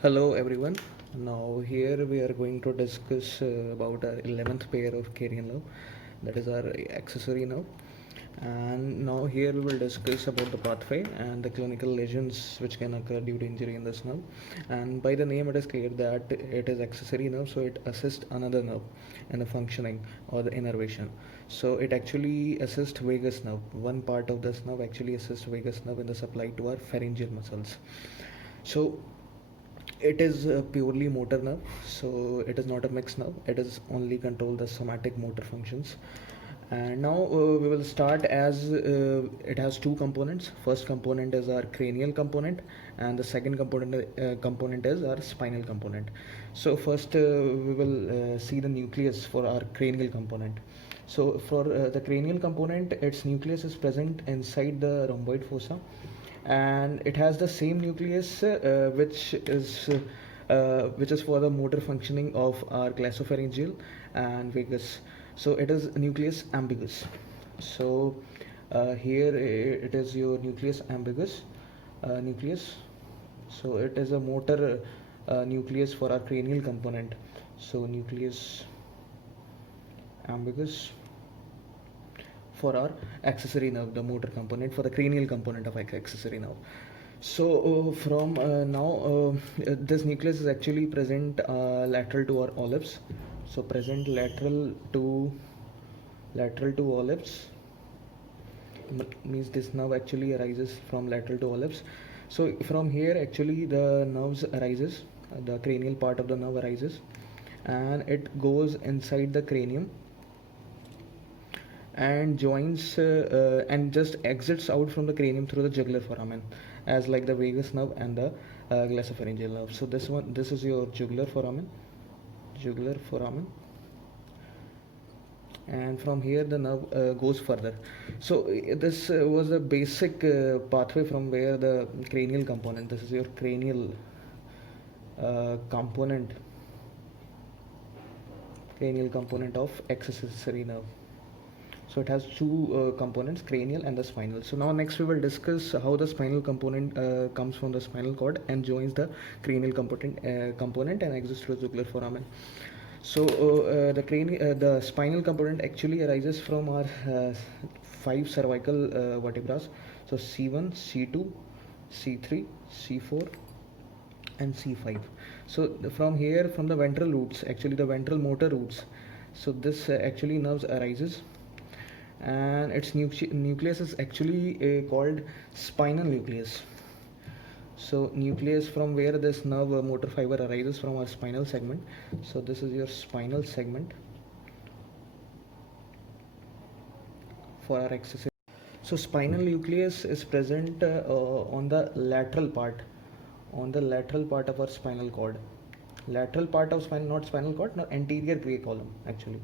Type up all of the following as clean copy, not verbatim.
Hello everyone. Now here we are going to discuss about our 11th pair of cranial nerve, that is our accessory nerve. And now here we will discuss about the pathway and the clinical lesions which can occur due to injury in this nerve. And by the name it is clear that it is accessory nerve, so it assists another nerve in the functioning or the innervation. So it actually assists vagus nerve. One part of this nerve actually assists vagus nerve in the supply to our pharyngeal muscles. So it is purely motor nerve, so it is not a mixed nerve. It is only control the somatic motor functions. And now we will start as it has two components. First component is our cranial component, and the second component is our spinal component. So first we will see the nucleus for our cranial component. So for the cranial component, its nucleus is present inside the rhomboid fossa, and it has the same nucleus which is for the motor functioning of our glossopharyngeal and vagus. So it is nucleus ambiguous. So here it is your nucleus ambiguous nucleus. So it is a motor nucleus for our cranial component. So nucleus ambiguous for our accessory nerve, the motor component for the cranial component of accessory nerve. So from now this nucleus is actually present lateral to our olives. So present lateral to olives means this nerve actually arises from lateral to olives. So from here actually the nerves arises, the cranial part of the nerve arises, and it goes inside the cranium and joins and just exits out from the cranium through the jugular foramen, as like the vagus nerve and the glossopharyngeal nerve. So this is your jugular foramen, and from here the nerve goes further. So this was a basic pathway from where the cranial component, this is your cranial component of accessory nerve. So it has two components, cranial and the spinal. So now next we will discuss how the spinal component comes from the spinal cord and joins the cranial component and exits through the jugular foramen. So the spinal component actually arises from our five cervical vertebrae. So C1, C2, C3, C4 and C5. So from here, from the ventral roots, actually the ventral motor roots, so this actually nerves arises, and its nucleus is actually called spinal nucleus. So nucleus from where this nerve motor fiber arises from our spinal segment. So this is your spinal segment for our accessory. So spinal nucleus is present on the lateral part of our spinal cord. Lateral part of spinal, not spinal cord, no, anterior gray column actually.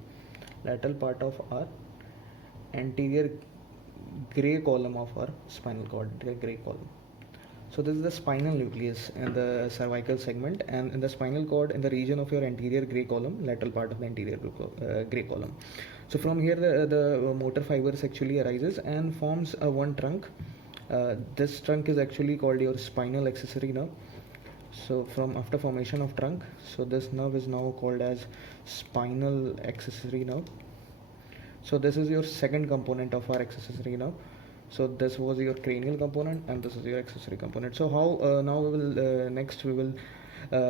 Lateral part of our anterior gray column of our spinal cord, gray column. So this is the spinal nucleus in the cervical segment, and in the spinal cord in the region of your anterior gray column, lateral part of the anterior gray column. So from here the motor fibers actually arises and forms a one trunk. This trunk is actually called your spinal accessory nerve. So from after formation of trunk, so this nerve is now called as spinal accessory nerve. So this is your second component of our accessory nerve. So this was your cranial component and this is your accessory component. So how now we will next we will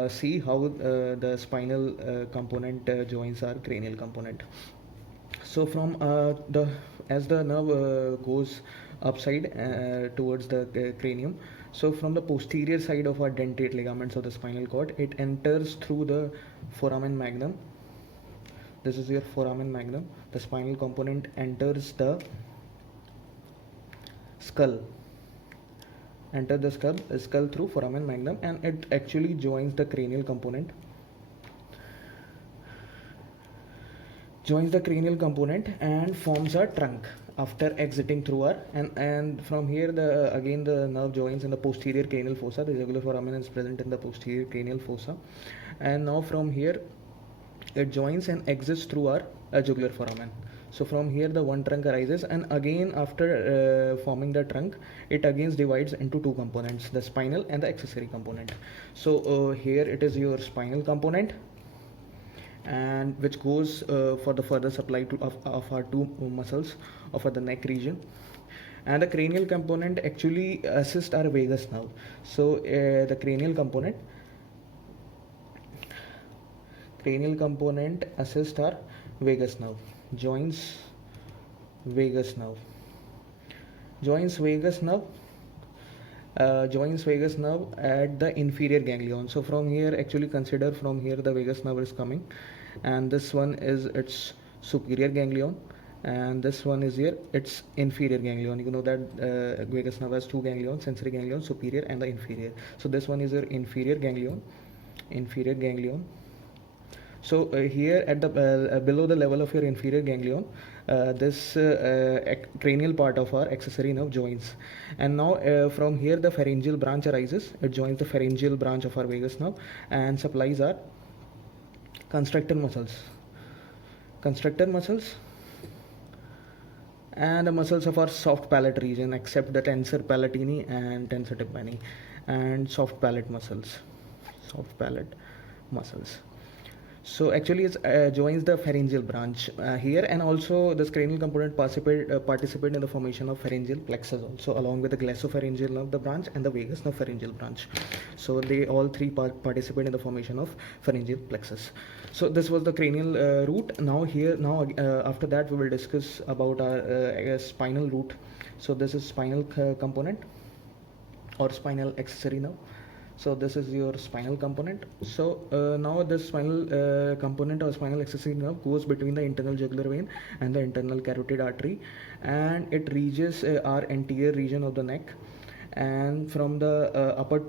see how the spinal component joins our cranial component. So from as the nerve goes upside towards the cranium, so from the posterior side of our dentate ligaments of the spinal cord, it enters through the foramen magnum. This is your foramen magnum. The spinal component enters the skull through foramen magnum, and it actually joins the cranial component and forms a trunk after exiting through our and from here again the nerve joins in the posterior cranial fossa. The jugular foramen is present in the posterior cranial fossa, and now from here it joins and exits through our jugular foramen. So from here the one trunk arises, and again after forming the trunk, it again divides into two components, the spinal and the accessory component. So here it is your spinal component, and which goes for the further supply of our two muscles of the neck region. And the cranial component actually assists our vagus nerve. So the cranial component assists our vagus nerve, joins vagus nerve, joins vagus nerve at the inferior ganglion. So from here, actually consider from here the vagus nerve is coming, and this one is its superior ganglion, and this one is here its inferior ganglion. You know that vagus nerve has two ganglions, sensory ganglion, superior and the inferior. So this one is your inferior ganglion. So here at the below the level of your inferior ganglion, this cranial part of our accessory nerve joins. And now from here the pharyngeal branch arises. It joins the pharyngeal branch of our vagus nerve and supplies our constrictor muscles and the muscles of our soft palate region, except the tensor palatini and tensor tympani, and soft palate muscles. So actually it joins the pharyngeal branch here, and also this cranial component participate in the formation of pharyngeal plexus also, along with the glossopharyngeal nerve the branch and the vagus nerve pharyngeal branch. So they all three participate in the formation of pharyngeal plexus. So this was the cranial root. Now after that we will discuss about our spinal root. So this is spinal component or spinal accessory nerve. So this is your spinal component. So now this spinal component or spinal accessory nerve goes between the internal jugular vein and the internal carotid artery, and it reaches our anterior region of the neck, and from the upper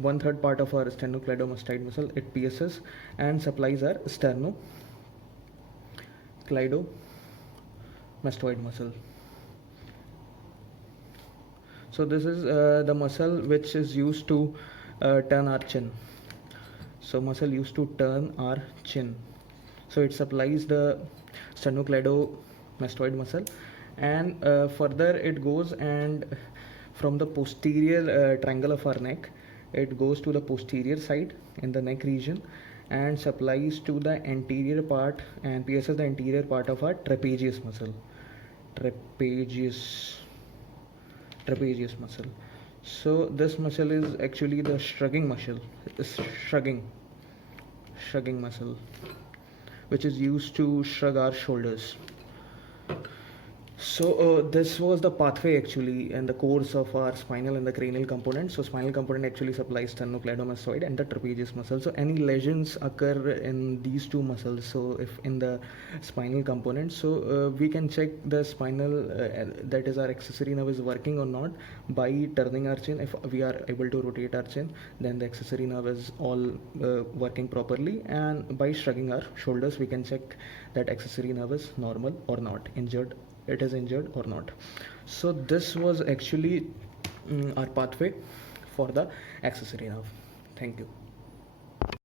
1/3 part of our sternocleidomastoid muscle it pierces and supplies our sternocleidomastoid muscle. So this is the muscle which is used to turn our chin. So muscle used to turn our chin. So it supplies the sternocleidomastoid muscle, and further it goes, and from the posterior triangle of our neck it goes to the posterior side in the neck region and supplies to the anterior part and pierces the anterior part of our trapezius muscle. Trapezius muscle. So this muscle is actually the shrugging muscle, which is used to shrug our shoulders. So this was the pathway actually and the course of our spinal and the cranial component. So spinal component actually supplies sternocleidomastoid and the trapezius muscle. So any lesions occur in these two muscles, so if in the spinal component, so we can check the spinal that is our accessory nerve is working or not by turning our chin. If we are able to rotate our chin, then the accessory nerve is all working properly, and by shrugging our shoulders we can check that accessory nerve is normal or not, injured or not. So this was actually our pathway for the accessory nerve. Thank you.